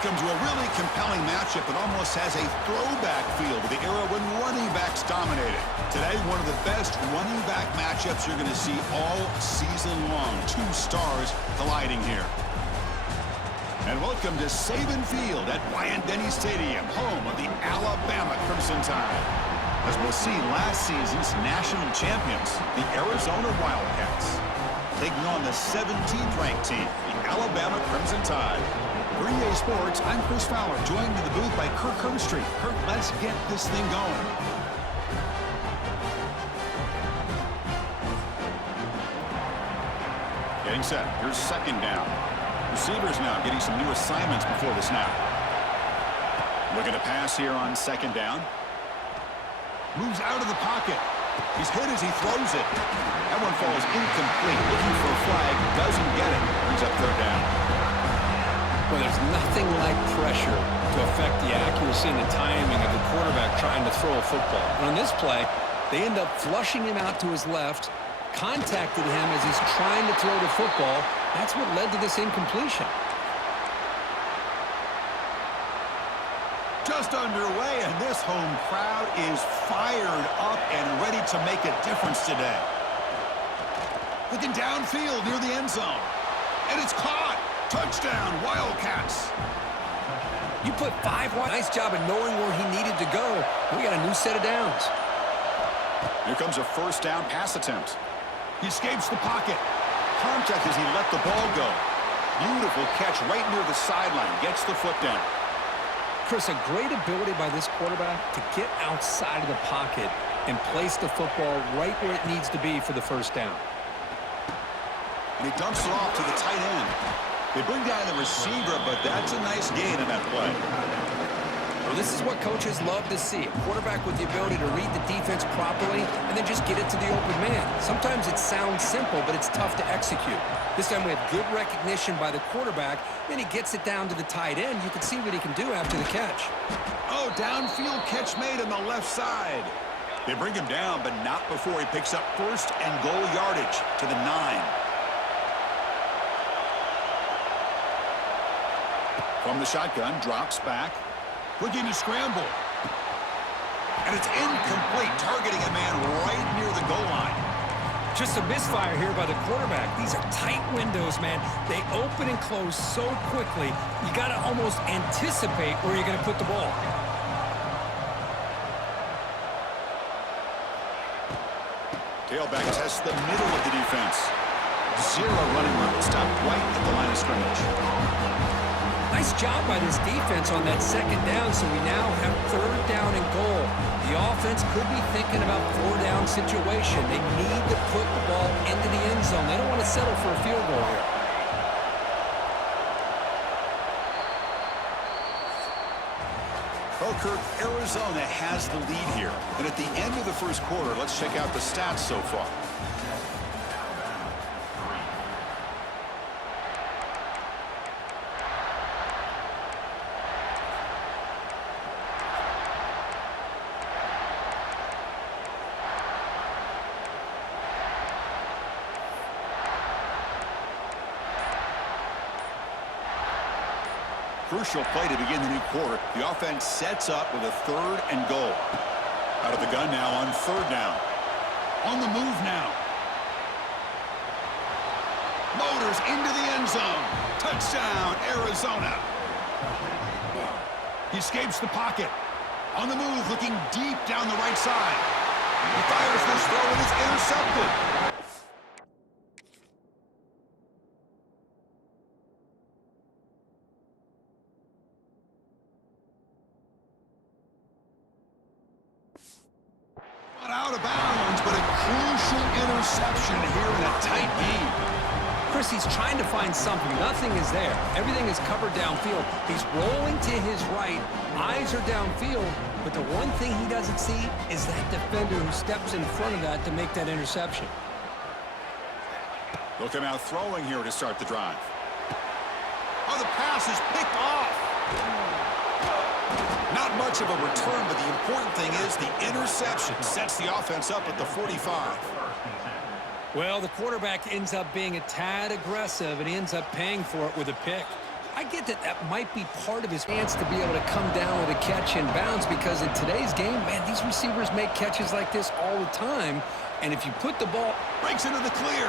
Welcome to a really compelling matchup that almost has a throwback feel to the era when running backs dominated. Today, one of the best running back matchups you're going to see all season long. Two stars colliding here. And welcome to Saban Field at Dynasty Stadium, home of the Alabama Crimson Tide. As we'll see, last season's national champions, the Arizona Wildcats, taking on the 17th ranked team, the Alabama Crimson Tide. For EA Sports, I'm Chris Fowler, joined in the booth by Kirk Herbstreit. Kirk, let's get this thing going. Getting set. Here's second down. Receivers now getting some new assignments before the snap. Looking to pass here on second down. Moves out of the pocket. He's hit as he throws it. That one falls incomplete. Looking for a flag. Doesn't get it. Brings up third down. Well, there's nothing like pressure to affect the accuracy and the timing of the quarterback trying to throw a football. And on this play, they end up flushing him out to his left, contacted him as he's trying to throw the football. That's what led to this incompletion. Just underway, and this home crowd is fired up and ready to make a difference today. Looking downfield near the end zone. And it's caught. Touchdown, Wildcats. You put 5 wide. Nice job of knowing where he needed to go. We got a new set of downs. Here comes a first down pass attempt. He escapes the pocket. Contact as he let the ball go. Beautiful catch right near the sideline. Gets the foot down. Chris, a great ability by this quarterback to get outside of the pocket and place the football right where it needs to be for the first down. And he dumps it off to the tight end. They bring down the receiver, but that's a nice gain in that play. Well, this is what coaches love to see. A quarterback with the ability to read the defense properly and then just get it to the open man. Sometimes it sounds simple, but it's tough to execute. This time we have good recognition by the quarterback. Then he gets it down to the tight end. You can see what he can do after the catch. Oh, downfield catch made on the left side. They bring him down, but not before he picks up first and goal yardage to the 9. From the shotgun, drops back. Looking to scramble. And it's incomplete, targeting a man right near the goal line. Just a misfire here by the quarterback. These are tight windows, man. They open and close so quickly, you got to almost anticipate where you're going to put the ball. Tailback tests the middle of the defense. 0 running room. Stopped right at the line of scrimmage. Nice job by this defense on that second down, so we now have third down and goal. The offense could be thinking about 4-down situation. They need to put the ball into the end zone. They don't want to settle for a field goal here. Well, Kirk, Arizona has the lead here. And at the end of the first quarter, let's check out the stats so far. Crucial play to begin the new quarter. The offense sets up with a 3rd and goal. Out of the gun now on 3rd down. On the move now. Motors into the end zone. Touchdown, Arizona. He escapes the pocket. On the move, looking deep down the right side. He fires this throw and it's intercepted. Out of bounds, but a crucial interception here in a tight game. Chris, he's trying to find something. Nothing is there. Everything is covered downfield. He's rolling to his right. Eyes are downfield, but the one thing he doesn't see is that defender who steps in front of that to make that interception. They'll come out throwing here to start the drive. Oh, the pass is picked off. Not much of a return, but the important thing is the interception sets the offense up at the 45. Well, the quarterback ends up being a tad aggressive, and he ends up paying for it with a pick. I get that that might be part of his chance to be able to come down with a catch and bounce, because in today's game, man, these receivers make catches like this all the time. And if you put the ball... Breaks into the clear.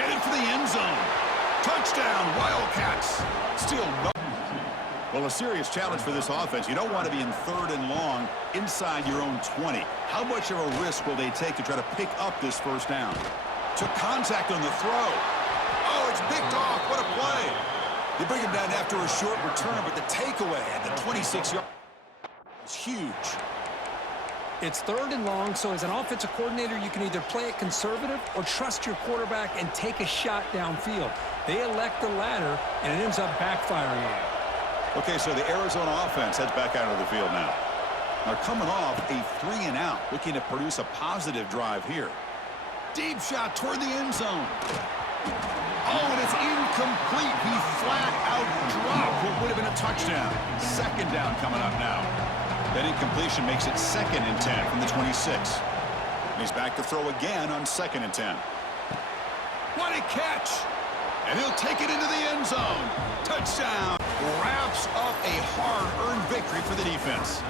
Headed for the end zone. Touchdown, Wildcats. Still no... Well, a serious challenge for this offense. You don't want to be in 3rd and long inside your own 20. How much of a risk will they take to try to pick up this first down? Took contact on the throw. Oh, it's picked off. What a play. They bring him down after a short return, but the takeaway at the 26-yard is huge. It's 3rd and long, so as an offensive coordinator, you can either play it conservative or trust your quarterback and take a shot downfield. They elect the latter, and it ends up backfiring on them. Okay, so the Arizona offense heads back out of the field now. They're coming off a 3-and-out, looking to produce a positive drive here. Deep shot toward the end zone. Oh, and it's incomplete. He flat out dropped what would have been a touchdown. 2nd down coming up now. That incompletion makes it 2nd and 10 from the 26. And he's back to throw again on 2nd and 10. What a catch! And he'll take it into the end zone. Touchdown. Wraps up a hard-earned victory for the defense.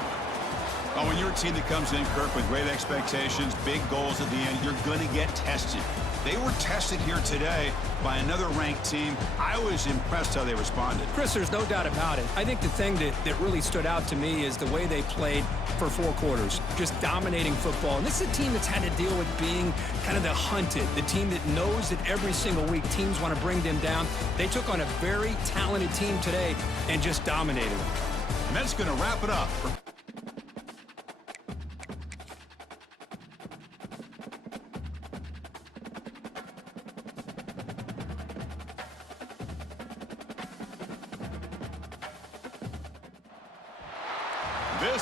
Oh, when you're a team that comes in, Kirk, with great expectations, big goals at the end, you're going to get tested. They were tested here today by another ranked team. I was impressed how they responded. Chris, there's no doubt about it. I think the thing that really stood out to me is the way they played for 4 quarters, just dominating football. And this is a team that's had to deal with being kind of the hunted, the team that knows that every single week teams want to bring them down. They took on a very talented team today and just dominated them. And that's going to wrap it up for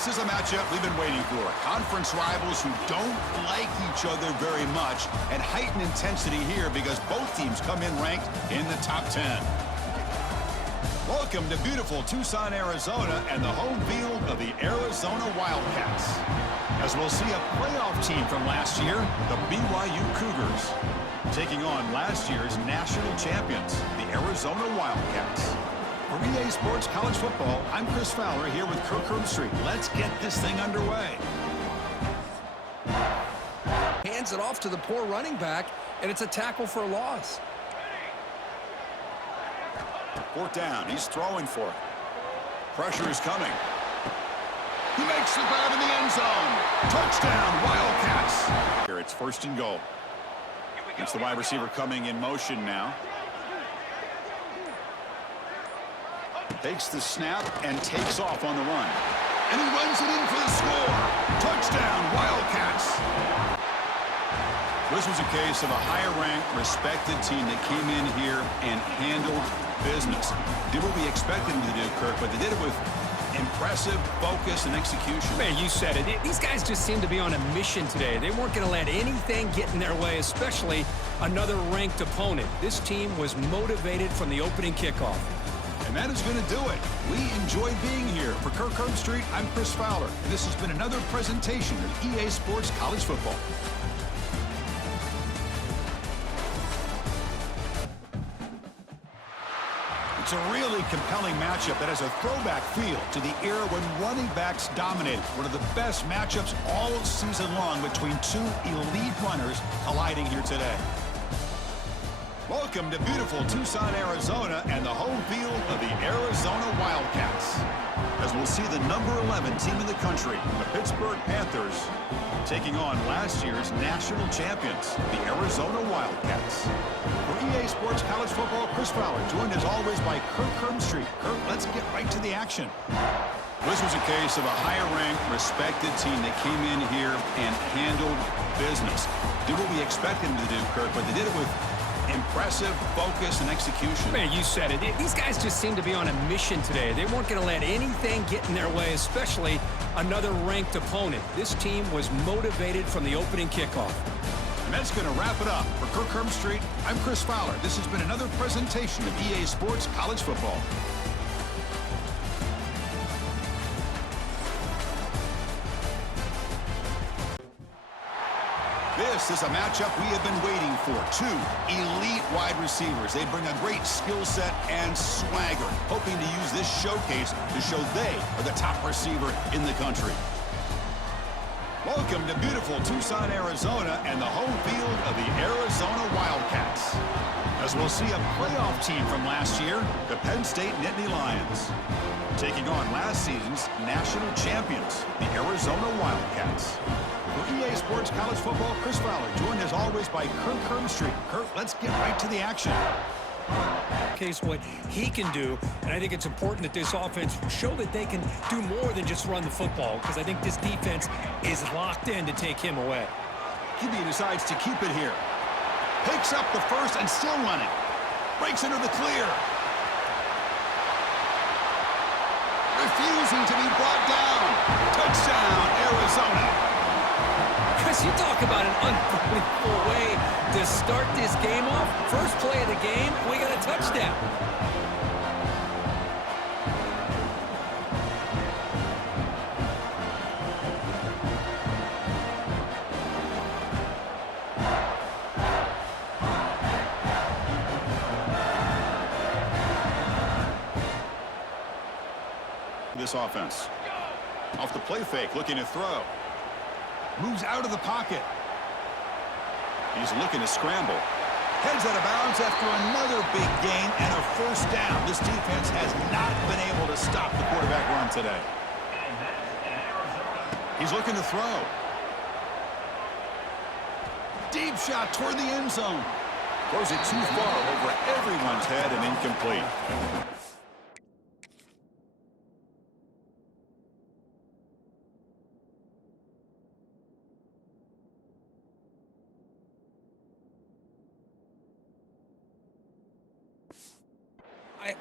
This is a matchup we've been waiting for. Conference rivals who don't like each other very much, and heightened intensity here because both teams come in ranked in the top 10. Welcome to beautiful Tucson, Arizona, and the home field of the Arizona Wildcats. As we'll see a playoff team from last year, the BYU Cougars, taking on last year's national champions, the Arizona Wildcats. For EA Sports College Football, I'm Chris Fowler here with Kirk Herbstreit. Let's get this thing underway. Hands it off to the poor running back, and it's a tackle for a loss. 4th down. He's throwing for it. Pressure is coming. He makes the grab in the end zone. Touchdown, Wildcats. Here it's 1st and goal. It's the wide receiver coming in motion now. Takes the snap and takes off on the run. And he runs it in for the score. Touchdown, Wildcats. This was a case of a higher-ranked, respected team that came in here and handled business. Did what we expected them to do, Kirk, but they did it with impressive focus and execution. Man, you said it. These guys just seem to be on a mission today. They weren't going to let anything get in their way, especially another ranked opponent. This team was motivated from the opening kickoff. And that is going to do it. We enjoyed being here. For Kirk Herbstreit, I'm Chris Fowler. And this has been another presentation of EA Sports College Football. It's a really compelling matchup that has a throwback feel to the era when running backs dominated. One of the best matchups all season long between 2 elite runners colliding here today. Welcome to beautiful Tucson, Arizona, and the home field of the Arizona Wildcats. As we'll see the number 11 team in the country, the Pittsburgh Panthers, taking on last year's national champions, the Arizona Wildcats. For EA Sports College Football, Chris Fowler, joined as always by Kirk Herbstreit. Kirk, let's get right to the action. This was a case of a higher-ranked, respected team that came in here and handled business. Did what we expected them to do, Kirk, but they did it with impressive focus and execution. Man, you said it. These guys just seem to be on a mission today. They weren't going to let anything get in their way, especially another ranked opponent. This team was motivated from the opening kickoff. And that's going to wrap it up. For Kirk Herbstreit, I'm Chris Fowler. This has been another presentation of EA Sports College Football. This is a matchup we have been waiting for. Two elite wide receivers. They bring a great skill set and swagger, hoping to use this showcase to show they are the top receiver in the country. Welcome to beautiful Tucson, Arizona, and the home field of the Arizona Wildcats. As we'll see a playoff team from last year, the Penn State Nittany Lions, taking on last season's national champions, the Arizona Wildcats. For EA Sports College Football, Chris Fowler, joined as always by Kurt Kirkstreet. Kurt, let's get right to the action. Case what he can do, and I think it's important that this offense show that they can do more than just run the football, because I think this defense is locked in to take him away. QB decides to keep it here. Picks up the first and still running. Breaks into the clear. Refusing to be brought down. Touchdown, Arizona. Chris, you talk about an unbelievable way to start this game off. First play of the game, we got a touchdown. This offense. Off the play fake, looking to throw. Moves out of the pocket. He's looking to scramble. Heads out of bounds after another big gain and a first down. This defense has not been able to stop the quarterback run today. He's looking to throw. Deep shot toward the end zone. Throws it too far over everyone's head and incomplete.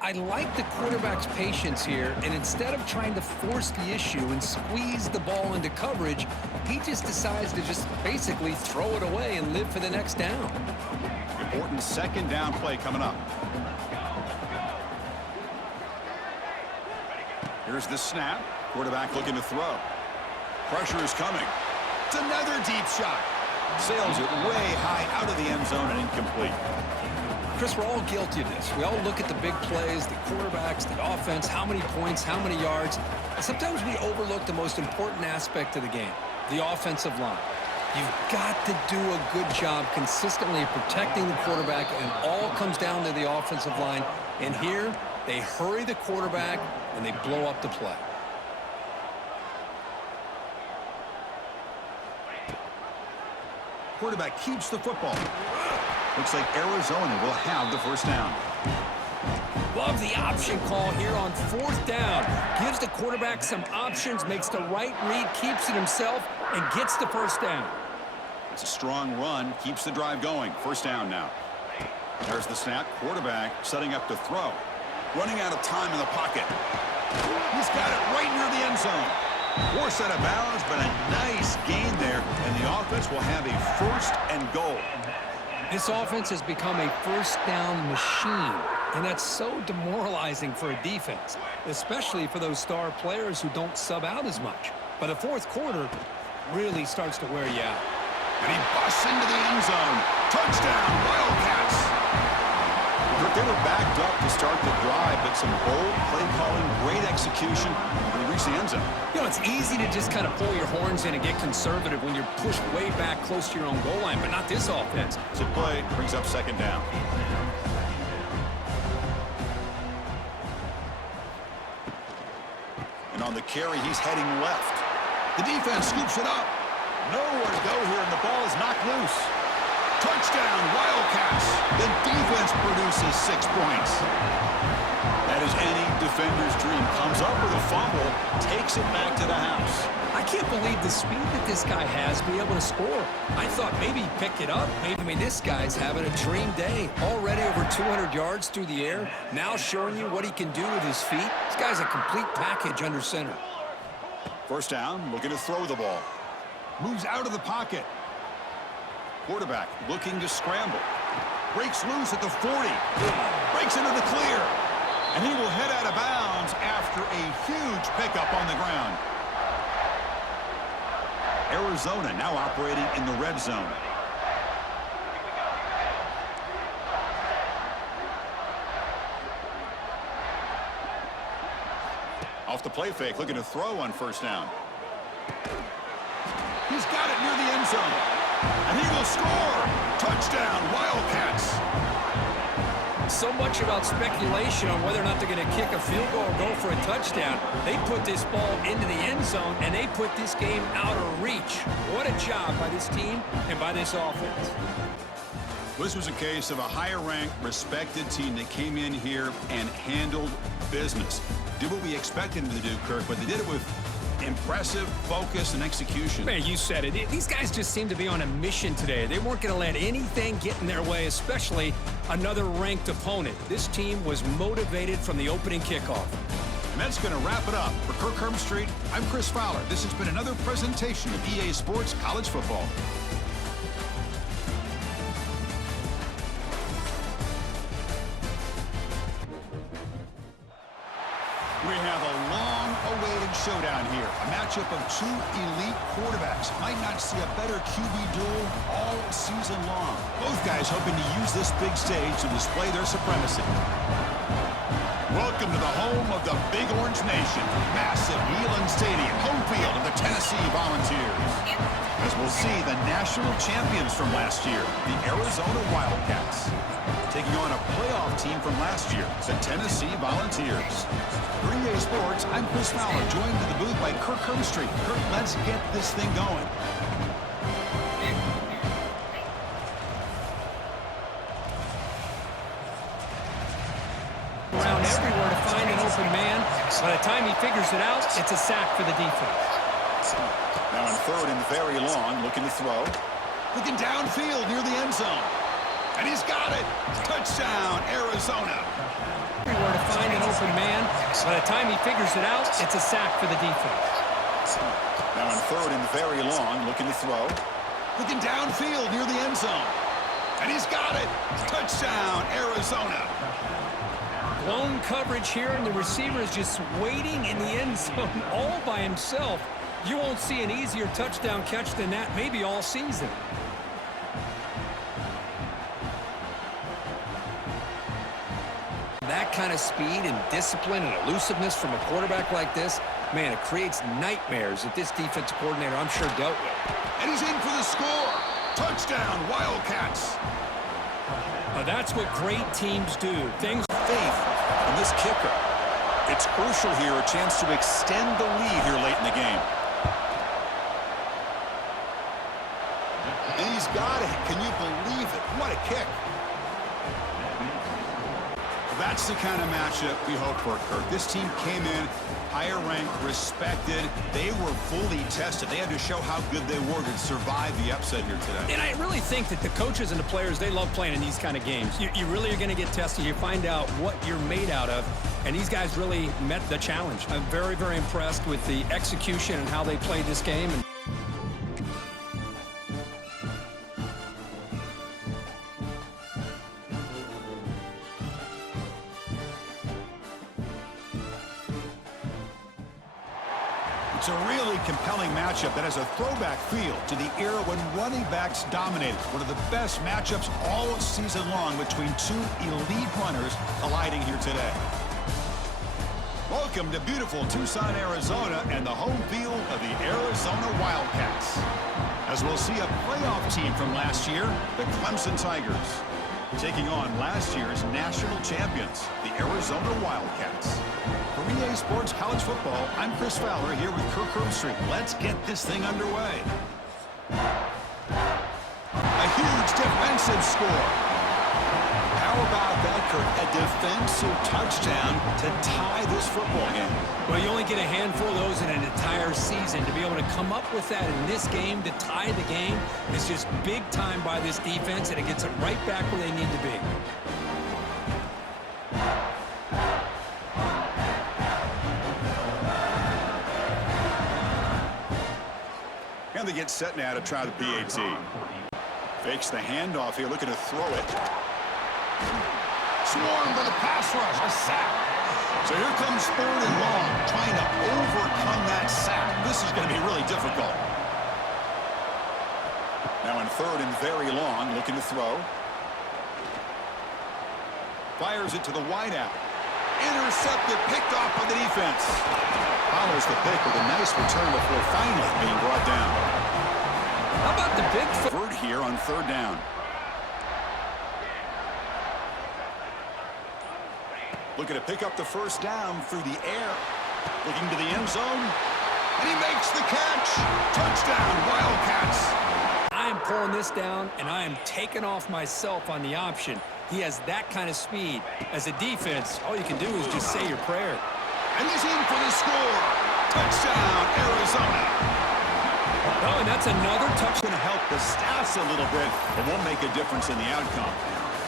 I like the quarterback's patience here, and instead of trying to force the issue and squeeze the ball into coverage, he just decides to just basically throw it away and live for the next down. Important second down play coming up. Here's the snap. Quarterback looking to throw. Pressure is coming. It's another deep shot. Sails it way high out of the end zone and incomplete. Chris, we're all guilty of this. We all look at the big plays, the quarterbacks, the offense, how many points, how many yards. And sometimes we overlook the most important aspect of the game, the offensive line. You've got to do a good job consistently protecting the quarterback, and all comes down to the offensive line. And here, they hurry the quarterback, and they blow up the play. Quarterback keeps the football. Looks like Arizona will have the first down. Love the option call here on fourth down. Gives the quarterback some options, makes the right read, keeps it himself, and gets the first down. It's a strong run, keeps the drive going. First down now. There's the snap. Quarterback setting up to throw. Running out of time in the pocket. He's got it right near the end zone. Forced out of bounds, but a nice gain there, and the offense will have a first and goal. This offense has become a first down machine, and that's so demoralizing for a defense, especially for those star players who don't sub out as much. But the fourth quarter really starts to wear you out. And he busts into the end zone. Touchdown, Wildcats. They were backed up to start the drive, but some bold play calling, great execution, and they reached the end zone. You know, it's easy to just kind of pull your horns in and get conservative when you're pushed way back close to your own goal line, but not this offense. So play brings up second down. And on the carry, he's heading left. The defense scoops it up. Nowhere to go here, and the ball is knocked loose. Touchdown, Wildcats. The defense produces 6 points. That is any defender's dream. Comes up with a fumble, takes it back to the house. I can't believe the speed that this guy has to be able to score. I thought maybe he picked it up. I mean, this guy's having a dream day. Already over 200 yards through the air. Now showing you what he can do with his feet. This guy's a complete package under center. First down, looking to throw the ball. Moves out of the pocket. Quarterback looking to scramble. Breaks loose at the 40. Breaks into the clear. And he will head out of bounds after a huge pickup on the ground. Arizona now operating in the red zone. Off the play fake, looking to throw on first down. He's got it near the end zone. And he will score. Touchdown, Wildcats. So much about speculation on whether or not they're going to kick a field goal or go for a touchdown. They put this ball into the end zone, and they put this game out of reach. What a job by this team and by this offense. This was a case of a higher-ranked, respected team that came in here and handled business. Did what we expected them to do, Kirk, but they did it with impressive focus and execution. Man, you said it. These guys just seem to be on a mission today. They weren't going to let anything get in their way, especially another ranked opponent. This team was motivated from the opening kickoff. And that's going to wrap it up. For Kirk Herbstreit, I'm Chris Fowler. This has been another presentation of EA Sports College Football. We have a long-awaited showdown here. A matchup of two elite quarterbacks. Might not see a better QB duel all season long. Both guys hoping to use this big stage to display their supremacy. Welcome to the home of the Big Orange Nation. Massive Neyland Stadium, home field of the Tennessee Volunteers. As we'll see the national champions from last year, the Arizona Wildcats, taking on a playoff team from last year, the Tennessee Volunteers. For EA Sports, I'm Chris Fowler, joined in the booth by Kirk Herbstreit. Kirk, let's get this thing going. Around everywhere to find an open man. By the time he figures it out, it's a sack for the defense. Now on third and very long, looking to throw. Looking downfield near the end zone. And he's got it. Touchdown, Arizona. Everywhere to find an open man. By the time he figures it out, it's a sack for the defense. Now on third and very long, looking to throw. Looking downfield near the end zone. And he's got it. Touchdown, Arizona. Blown coverage here, and the receiver is just waiting in the end zone all by himself. You won't see an easier touchdown catch than that maybe all season. That kind of speed and discipline and elusiveness from a quarterback like this, man, it creates nightmares that this defensive coordinator, I'm sure, dealt with. And he's in for the score. Touchdown, Wildcats. That's what great teams do. Things Faith in this kicker. It's crucial here, a chance to extend the lead here late in the game. And he's got it. Can you believe it? What a kick. That's the kind of matchup we hope for, Kirk. This team came in higher ranked, respected. They were fully tested. They had to show how good they were to survive the upset here today. And I really think that the coaches and the players, they love playing in these kind of games. You really are going to get tested. You find out what you're made out of. And these guys really met the challenge. I'm very, very impressed with the execution and how they played this game. It's a really compelling matchup that has a throwback feel to the era when running backs dominated. One of the best matchups all season long between two elite runners colliding here today. Welcome to beautiful Tucson, Arizona, and the home field of the Arizona Wildcats. As we'll see a playoff team from last year, the Clemson Tigers, taking on last year's national champions, the Arizona Wildcats. For EA Sports College Football, I'm Chris Fowler here with Kirk Herbstreit. Let's get this thing underway. A huge defensive score. How about that, Kirk? A defensive touchdown to tie this football game. Well, you only get a handful of those in an entire season. To be able to come up with that in this game, to tie the game, is just big time by this defense, and it gets them right back where they need to be. And they get set now to try the PAT. Fakes the handoff here, looking to throw it. Swarmed by the pass rush, a sack. So here comes third and long, trying to overcome that sack. This is going to be really difficult. Now in third and very long, looking to throw. Fires it to the wideout. intercepted, picked off by the defense. Follows the pick with a nice return before finally being brought down. How about the big third here on third down? Looking to pick up the first down through the air. Looking to the end zone. And he makes the catch. Touchdown, Wildcats. I am pulling this down, and I am taking off myself on the option. He has that kind of speed. As a defense, all you can do is just say your prayer. And he's in for the score. Touchdown, Arizona. Oh, and that's another touchdown. Going to help the stats a little bit. It won't make a difference in the outcome.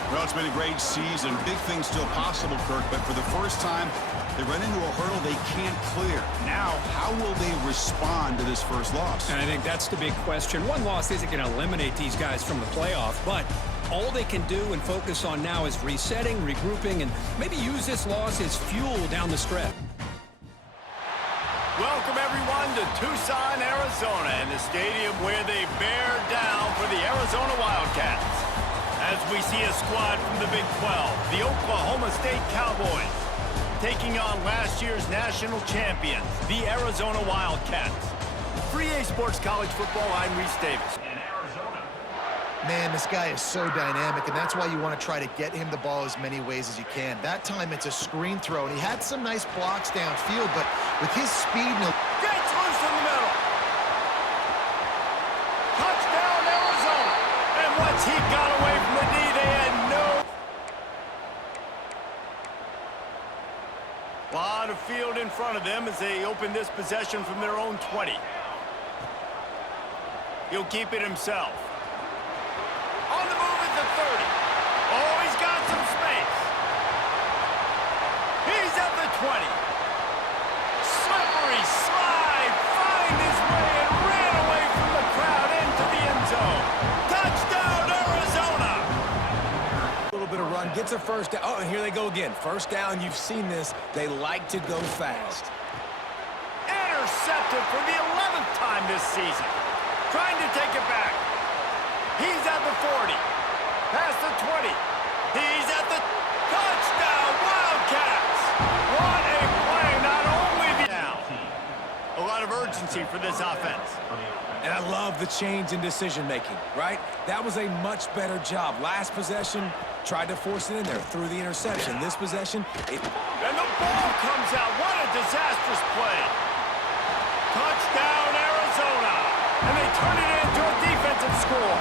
Well, it's been a great season. Big things still possible, Kirk, but for the first time, they run into a hurdle they can't clear. Now, how will they respond to this first loss? And I think that's the big question. One loss isn't going to eliminate these guys from the playoff, but all they can do and focus on now is resetting, regrouping, and maybe use this loss as fuel down the stretch. Welcome, everyone, to Tucson, Arizona, and the stadium where they bear down for the Arizona Wildcats. As we see a squad from the Big 12, the Oklahoma State Cowboys, taking on last year's national champions, the Arizona Wildcats. For EA Sports College Football, I'm Reese Davis. Man, this guy is so dynamic, and that's why you want to try to get him the ball as many ways as you can. That time, it's a screen throw, and he had some nice blocks downfield, but with his speed... Gets loose in the middle. Touchdown, Arizona. And once he got away from the knee, they had no... lot of field in front of them as they open this possession from their own 20. He'll keep it himself. On the move at the 30. Oh, he's got some space. He's at the 20. Slippery slide. Find his way and ran away from the crowd into the end zone. Touchdown, Arizona. A little bit of run, gets a first down. Oh, and here they go again. First down, you've seen this. They like to go fast. Intercepted for the 11th time this season. Trying to take it back. He's at the 40. Past the 20. He's at the touchdown, Wildcats. What a play, not only the now. A lot of urgency for this offense. And I love the change in decision-making, right? That was a much better job. Last possession, tried to force it in there through the interception. This possession, And the ball comes out. What a disastrous play. Touchdown, Arizona. And they turn it into a defensive score.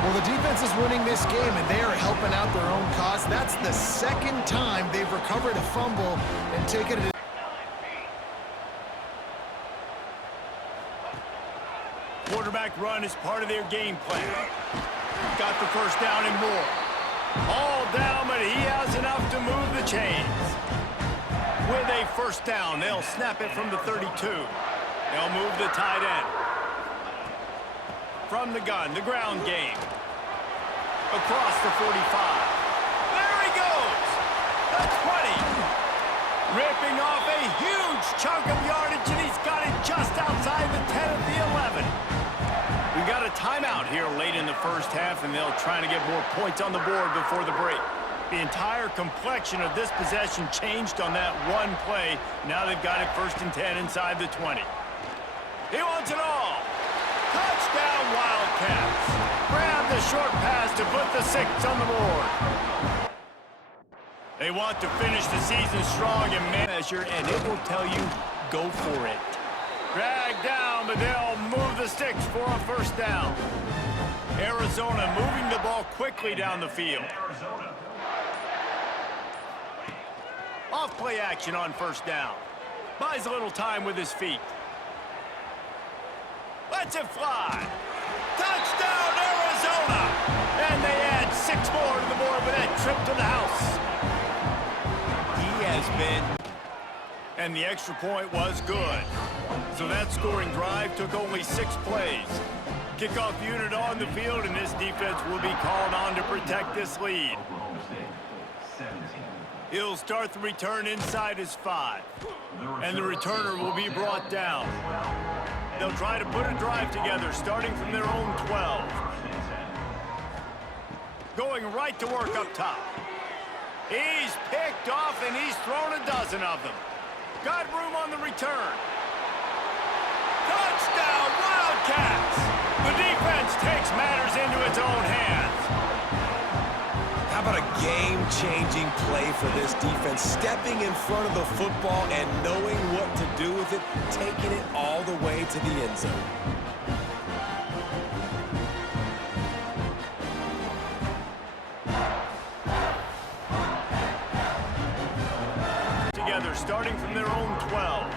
Well, the defense is winning this game, and they are helping out their own cause. That's the second time they've recovered a fumble and taken it. Quarterback run is part of their game plan. Got the first down and more. All down, but he has enough to move the chains. With a first down, they'll snap it from the 32. They'll move the tight end. From the gun, the ground game. Across the 45. There he goes! The 20. Ripping off a huge chunk of yardage, and he's got it just outside the 10 of the 11. We've got a timeout here late in the first half, and they'll try to get more points on the board before the break. The entire complexion of this possession changed on that one play. Now they've got it first and 10 inside the 20. He wants it all. Touchdown, Wildcats. Grab the short pass to put the 6 on the board. They want to finish the season strong and measure, and it will tell you, go for it. Drag down, but they'll move the sticks for a first down. Arizona moving the ball quickly down the field. Off play action on first down. Buys a little time with his feet. Lets it fly. Touchdown, Arizona! And they add 6 more to the board with that trip to the house. He has been... And the extra point was good. So that scoring drive took only 6 plays. Kickoff unit on the field, and this defense will be called on to protect this lead. He'll start the return inside his 5. And the returner will be brought down. They'll try to put a drive together, starting from their own 12. Going right to work up top. He's picked off, and he's thrown a dozen of them. Got room on the return. Touchdown, Wildcats! The defense takes matters into its own hands. How about a game-changing play for this defense? Stepping in front of the football and knowing what to do with it, taking it all the way to the end zone. Together, starting from their own 12.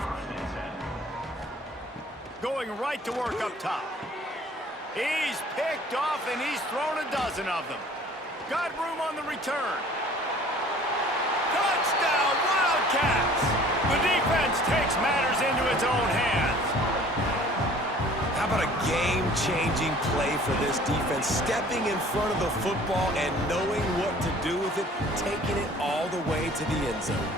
Going right to work up top. He's picked off, and he's thrown a dozen of them. Got room on the return. Touchdown, Wildcats! The defense takes matters into its own hands. How about a game-changing play for this defense? Stepping in front of the football and knowing what to do with it, taking it all the way to the end zone.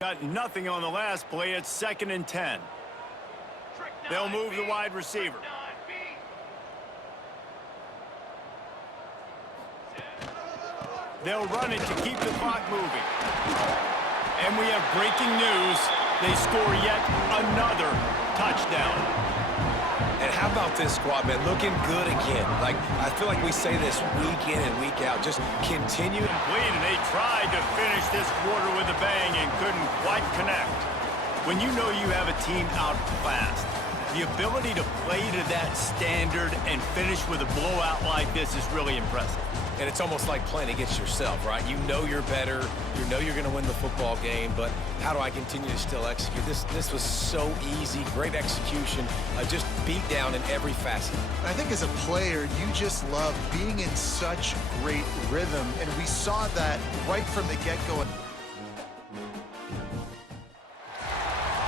Got nothing on the last play. It's 2nd and 10. They'll move the wide receiver. They'll run it to keep the clock moving. And we have breaking news. They score yet another touchdown. And how about this squad, man? Looking good again. Like, I feel like we say this week in and week out. Just continue. Complete, and they tried to finish this quarter with a bang and couldn't quite connect. When you know you have a team outclassed, the ability to play to that standard and finish with a blowout like this is really impressive. And it's almost like playing against yourself, right? You know you're better. You know you're going to win the football game, but how do I continue to still execute? This was so easy. Great execution. Just beat down in every facet. I think as a player, you just love being in such great rhythm, and we saw that right from the get-go.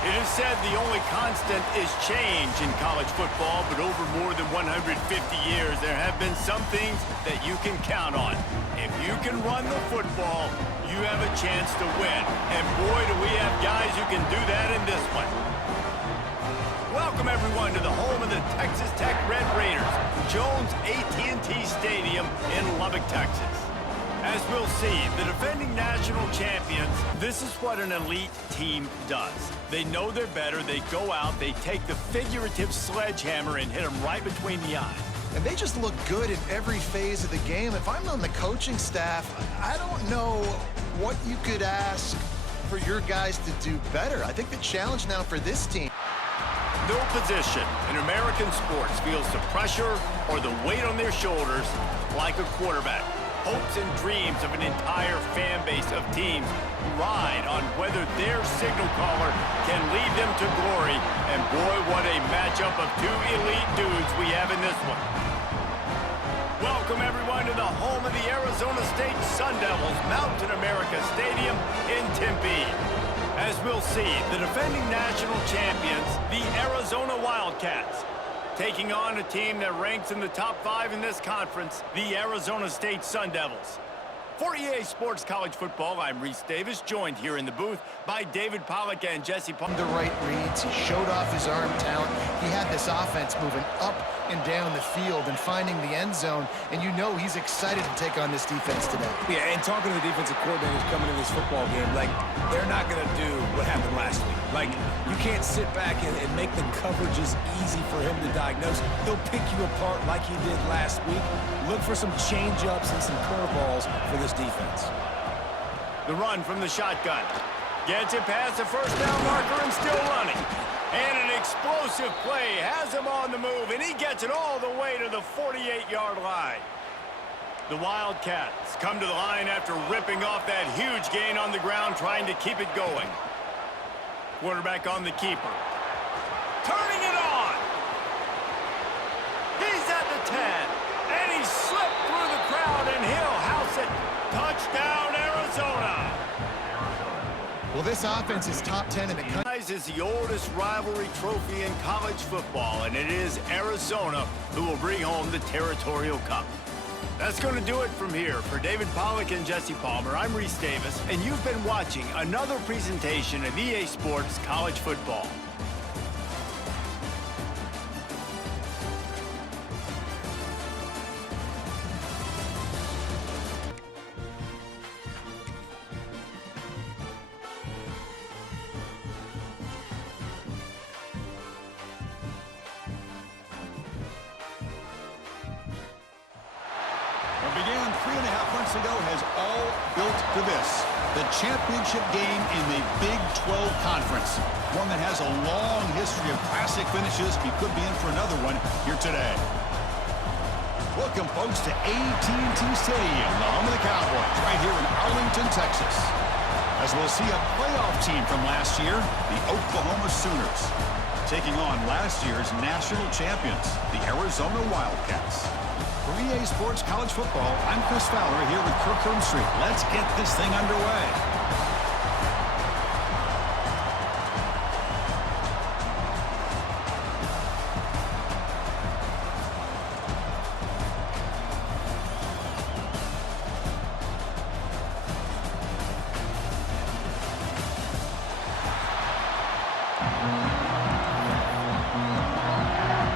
It is said the only constant is change in college football, but over more than 150 years, there have been some things that you can count on. If you can run the football, you have a chance to win. And boy, do we have guys who can do that in this one. Welcome, everyone, to the home of the Texas Tech Red Raiders, Jones AT&T Stadium in Lubbock, Texas. As we'll see, the defending national champions, this is what an elite team does. They know they're better, they go out, they take the figurative sledgehammer and hit them right between the eyes. And they just look good in every phase of the game. If I'm on the coaching staff, I don't know what you could ask for your guys to do better. I think the challenge now for this team. No position in American sports feels the pressure or the weight on their shoulders like a quarterback. Hopes and dreams of an entire fan base of teams ride on whether their signal caller can lead them to glory. And boy, what a matchup of two elite dudes we have in this one. Welcome, everyone, to the home of the Arizona State Sun Devils, Mountain America Stadium in Tempe. As we'll see, the defending national champions, the Arizona Wildcats, taking on a team that ranks in the top 5 in this conference, the Arizona State Sun Devils. For EA Sports College Football, I'm Reese Davis, joined here in the booth by David Pollack and Jesse Paul. The right reads, he showed off his arm talent. He had this offense moving up and down the field and finding the end zone, and you know he's excited to take on this defense today. Yeah, and talking to the defensive coordinators coming in this football game, like, they're not going to do what happened last week. Like, you can't sit back and make the coverages easy for him to diagnose. He'll pick you apart like he did last week. Look for some change-ups and some curveballs for this defense. The run from the shotgun. Gets it past the first down marker and still running. And an explosive play has him on the move, and he gets it all the way to the 48-yard line. The Wildcats come to the line after ripping off that huge gain on the ground, trying to keep it going. Quarterback on the keeper. Turning it on. He's at the 10. And he slipped through the crowd, and he'll house it. Touchdown, Arizona. Well, this offense is top 10 in the country. Is the oldest rivalry trophy in college football, and it is Arizona who will bring home the Territorial Cup. That's going to do it from here. For David Pollack and Jesse Palmer, I'm Reese Davis, and you've been watching another presentation of EA Sports College Football. What began 3.5 months ago has all built to this. The championship game in the Big 12 Conference. One that has a long history of classic finishes. We could be in for another one here today. Welcome, folks, to AT&T Stadium, the home of the Cowboys, right here in Arlington, Texas. As we'll see a playoff team from last year, the Oklahoma Sooners, taking on last year's national champions, the Arizona Wildcats. For EA Sports College Football, I'm Chris Fowler here with Kirk Street. Let's get this thing underway.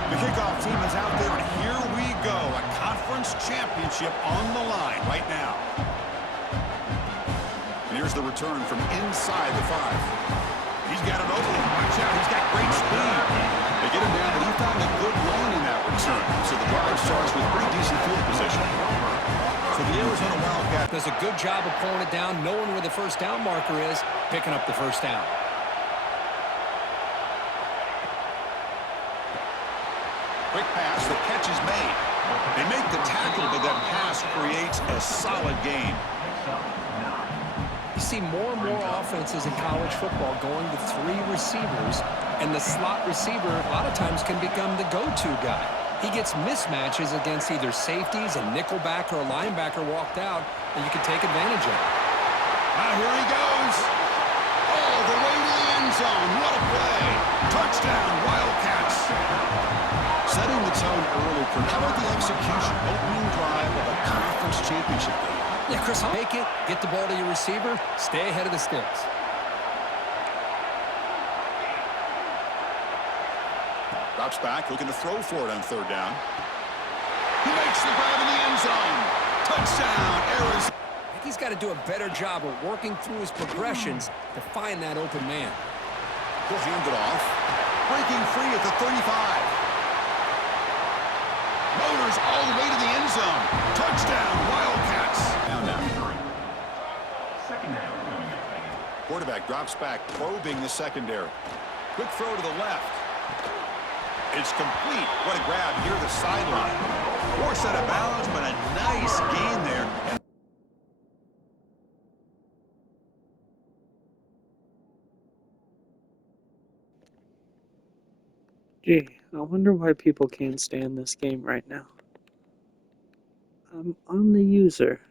The kickoff team is out there, and here we go. A conference championship on the line right now. And here's the return from inside the 5. He's got it open. Watch out. He's got great speed. They get him down, but he found a good lane in that return. So the drive starts with pretty decent field position. So the Arizona Wildcats Does a good job of pulling it down, knowing where the first down marker is, picking up the first down. quick pass, the catch is made. They make the tackle, but that pass creates a solid gain. You see more and more offenses in college football going to 3 receivers, and the slot receiver a lot of times can become the go-to guy. He gets mismatches against either safeties, a nickelback, or a linebacker walked out, and you can take advantage of it. Now here he goes. All the way to the end zone. What a play. Touchdown, Wildcats. Setting the tone early. How about the execution? Opening drive of a conference championship game. Yeah, Chris, make it, get the ball to your receiver, stay ahead of the sticks. Drops back, looking to throw for it on 3rd down. He makes the grab in the end zone. Touchdown, Arizona. I think he's got to do a better job of working through his progressions to find that open man. He'll hand it off. Breaking free at the 35. Motors all the way to the end zone. Touchdown, Wildcats. Now. Quarterback drops back, probing the secondary. Quick throw to the left. It's complete. What a grab near the sideline. Forced out of bounds, but a nice gain there. And Gee, I wonder why people can't stand this game right now. I'm on the user.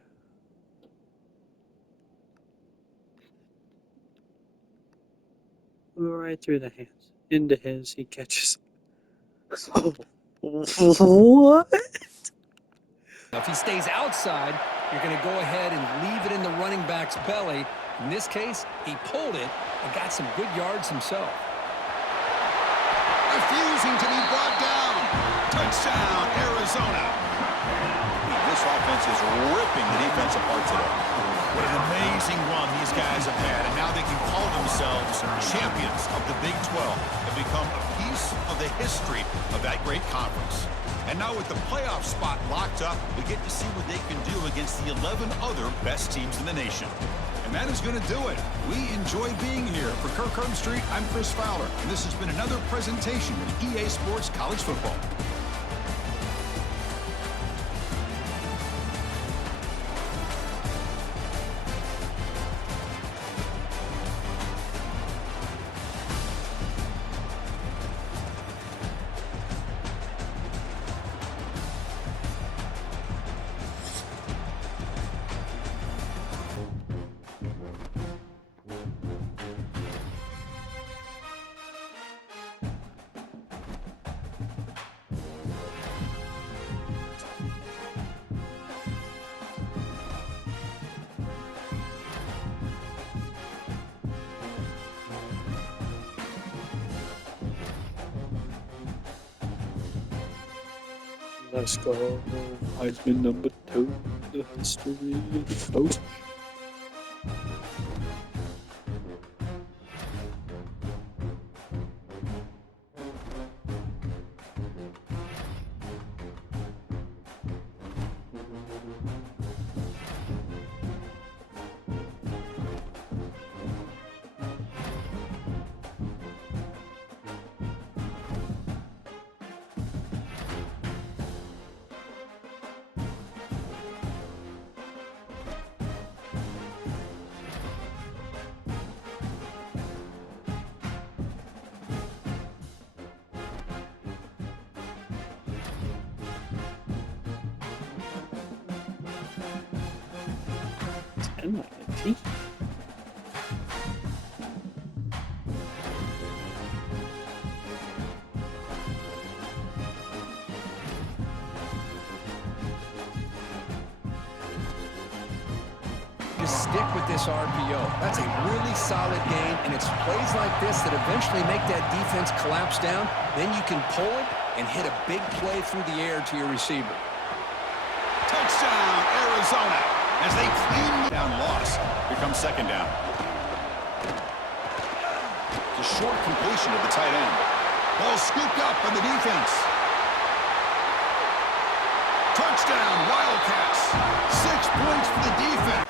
Right through the hands. Into his, he catches. What? Now, if he stays outside, you're going to go ahead and leave it in the running back's belly. In this case, he pulled it and got some good yards himself. refusing to be brought down. Touchdown, Arizona. This offense is ripping the defense apart today. What an amazing run these guys have had, and now they can call themselves champions of the Big 12 and become a piece of the history of that great conference. And now with the playoff spot locked up, we get to see what they can do against the 11 other best teams in the nation. And that is going to do it. We enjoy being here. For Kirk Street, I'm Chris Fowler, and this has been another presentation of EA Sports College Football. Let's go. Heisman number 2. The history of the coach. And like a T. Just stick with this RPO. That's a really solid game, and it's plays like this that eventually make that defense collapse down. Then you can pull it and hit a big play through the air to your receiver. Touchdown, Arizona, as they clean down loss. Here comes second down. The short completion of the tight end. Ball scooped up on the defense. Touchdown, Wildcats. 6 points for the defense.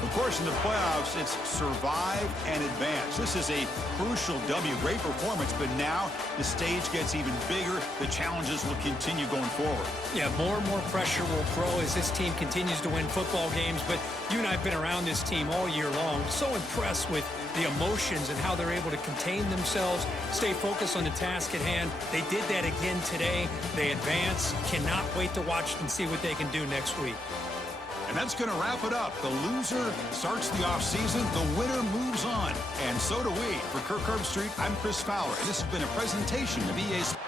Of course, in the playoffs, it's survive and advance. This is a crucial W. Great performance, but now the stage gets even bigger. The challenges will continue going forward. Yeah, more and more pressure will grow as this team continues to win football games, but you and I have been around this team all year long. So impressed with the emotions and how they're able to contain themselves, stay focused on the task at hand. They did that again today. They advance. Cannot wait to watch and see what they can do next week. And that's going to wrap it up. The loser starts the offseason. The winner moves on. And so do we. For Kirk Herbstreit, I'm Chris Fowler, and this has been a presentation of EA Sports.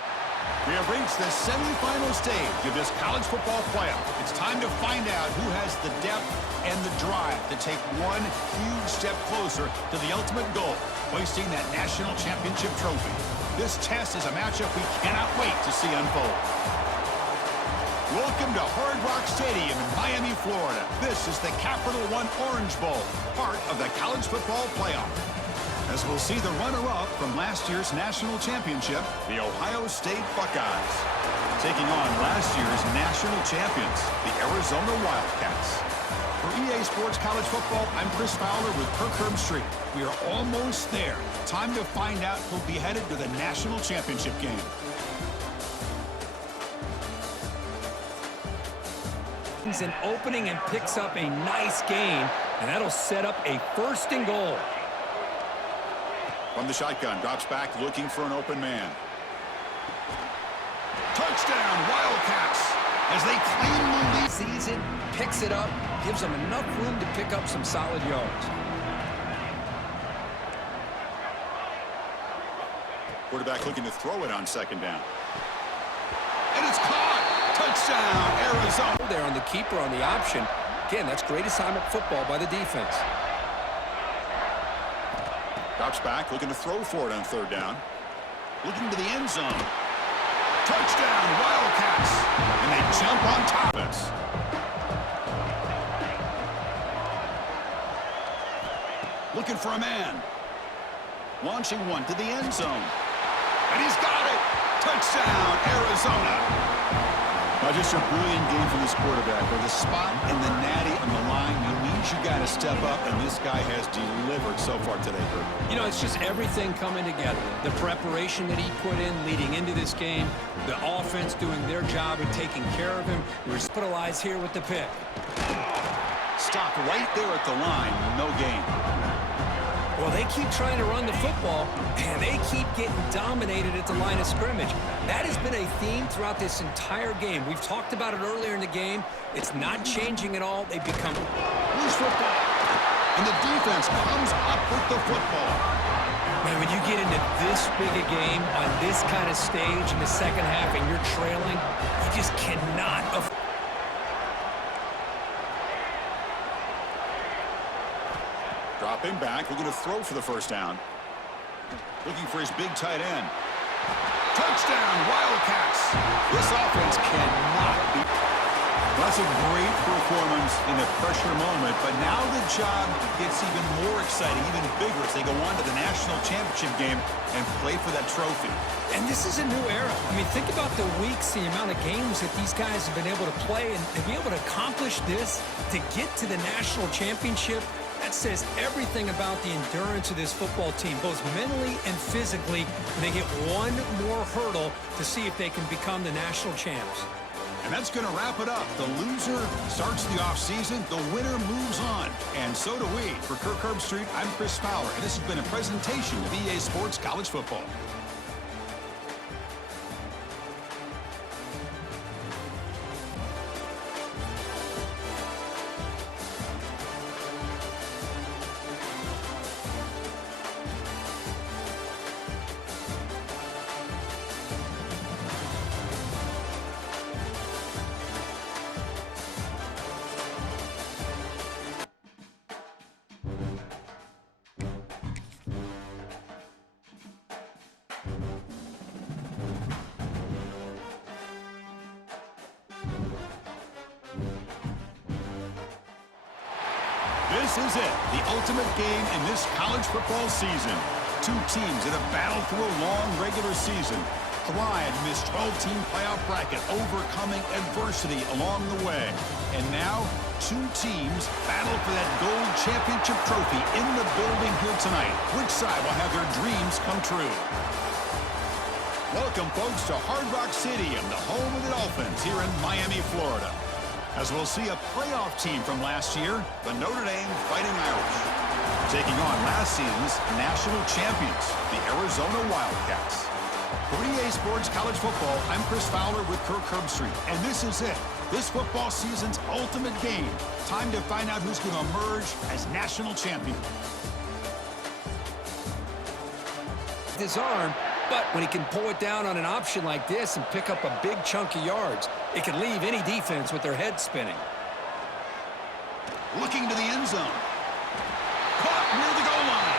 We have reached the semifinal stage of this college football playoff. It's time to find out who has the depth and the drive to take one huge step closer to the ultimate goal, hoisting that national championship trophy. This test is a matchup we cannot wait to see unfold. Welcome to Hard Rock Stadium in Miami, Florida. This is the Capital One Orange Bowl, part of the college football playoff. As we'll see the runner-up from last year's national championship, the Ohio State Buckeyes, taking on last year's national champions, the Arizona Wildcats. For EA Sports College Football, I'm Chris Fowler with Kirk Herbstreit. We are almost there. Time to find out who'll be headed to the national championship game. An opening and picks up a nice gain, and that'll set up a 1st and goal. From the shotgun, drops back looking for an open man. Touchdown, Wildcats, as they clean the lead. Season, picks it up, gives them enough room to pick up some solid yards. Quarterback looking to throw it on second down. And it's caught. Touchdown, Arizona. There on the keeper on the option. Again, that's great assignment football by the defense. Drops back, looking to throw for it on third down. Looking to the end zone. Touchdown, Wildcats. And they jump on top of us. Looking for a man. Launching one to the end zone. And he's got it. Touchdown, Arizona. Now, just a brilliant game from this quarterback. With the spot and the natty on the line, you means you got to step up, and this guy has delivered so far today, Kurt. You know, it's just everything coming together. The preparation that he put in leading into this game, the offense doing their job of taking care of him. We're hospitalized here with the pick. Stopped right there at the line, no gain. Well, they keep trying to run the football, and they keep getting dominated at the line of scrimmage. That has been a theme throughout this entire game. We've talked about it earlier in the game. It's not changing at all. They become loose football, and the defense comes up with the football. Man, when you get into this big a game on this kind of stage in the second half and you're trailing, you just cannot afford. Dropping back, looking to throw for the first down. Looking for his big tight end. Touchdown, Wildcats. This offense cannot be... That's a great performance in the pressure moment, but now the job gets even more exciting, even bigger as they go on to the national championship game and play for that trophy. And this is a new era. I mean, think about the weeks, the amount of games that these guys have been able to play, and to be able to accomplish this, to get to the national championship, that says everything about the endurance of this football team, both mentally and physically. And they get one more hurdle to see if they can become the national champs. And that's going to wrap it up. The loser starts the offseason. The winner moves on. And so do we. For Kirk Herbstreit, I'm Chris Fowler, and this has been a presentation of EA Sports College Football. This is it, the ultimate game in this college football season. Two teams that have battled through a long regular season, thrived in this 12-team playoff bracket, overcoming adversity along the way. And now, two teams battle for that gold championship trophy in the building here tonight. Which side will have their dreams come true? Welcome, folks, to Hard Rock Stadium, the home of the Dolphins here in Miami, Florida. As we'll see a playoff team from last year, the Notre Dame Fighting Irish, taking on last season's national champions, the Arizona Wildcats. For EA Sports College Football, I'm Chris Fowler with Kirk Herbstreit, and this is it, this football season's ultimate game. Time to find out who's going to emerge as national champion. His arm, but when he can pull it down on an option like this and pick up a big chunk of yards, it can leave any defense with their head spinning. Looking to the end zone. Caught near the goal line.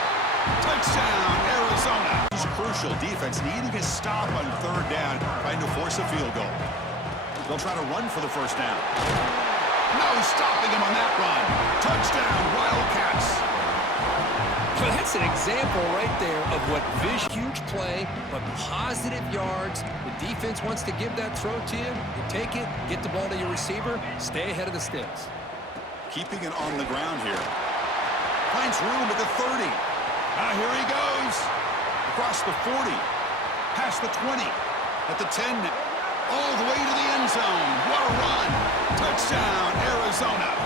Touchdown, Arizona. This is crucial. Defense needing a stop on third down, trying to force a field goal. They'll try to run for the first down. No stopping him on that run. Touchdown, Wildcats. So that's an example right there of what vision, huge play, but positive yards. The defense wants to give that throw to you. You take it, get the ball to your receiver, stay ahead of the sticks. Keeping it on the ground here. Finds room at the 30. Here he goes. Across the 40. Past the 20. At the 10. All the way to the end zone. What a run. Touchdown, Arizona.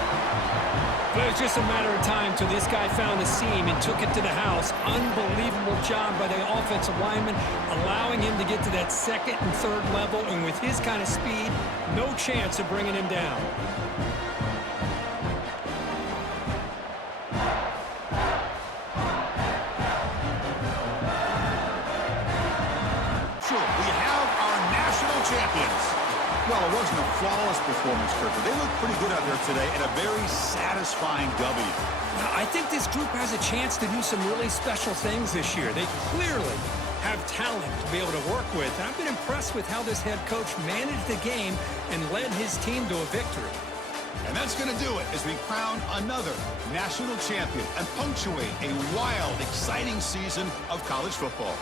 But it was just a matter of time till this guy found the seam and took it to the house. Unbelievable job by the offensive lineman, allowing him to get to that second and third level, and with his kind of speed, no chance of bringing him down. Sure, we have our national champions. Well, it wasn't a flawless performance, Kirk, but they looked pretty good out there today and a very satisfying W. Now, I think this group has a chance to do some really special things this year. They clearly have talent to be able to work with. And I've been impressed with how this head coach managed the game and led his team to a victory. And that's going to do it as we crown another national champion and punctuate a wild, exciting season of college football.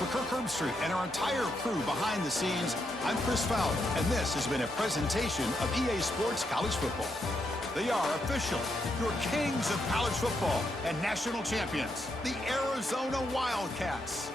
For Kirk Herbstreit and our entire crew behind the scenes, I'm Chris Fowler, and this has been a presentation of EA Sports College Football. They are official, your kings of college football and national champions, the Arizona Wildcats.